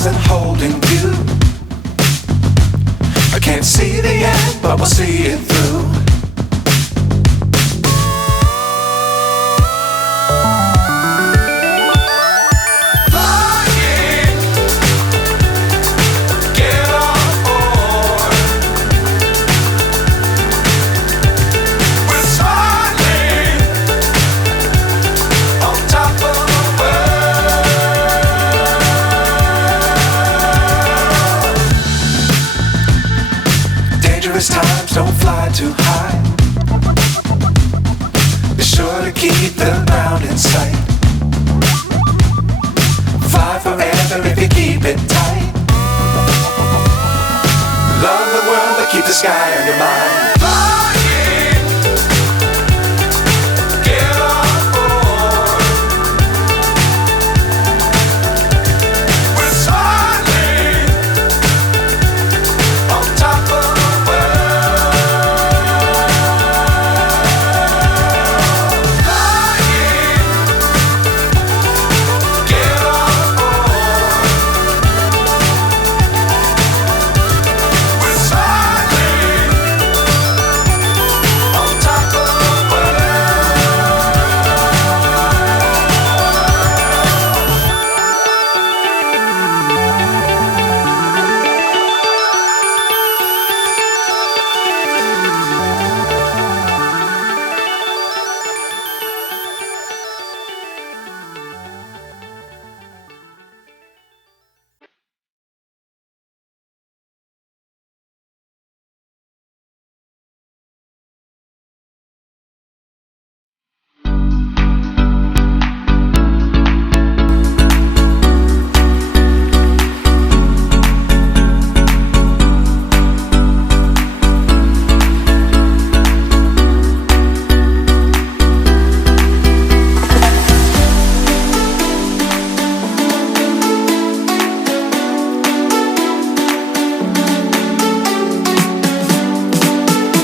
stars and holding you. I can't see the end, but we'll see it through. Times don't fly too high. Be sure to keep the ground in sight. Fly forever if you keep it tight. Love the world but keep the sky on your mind.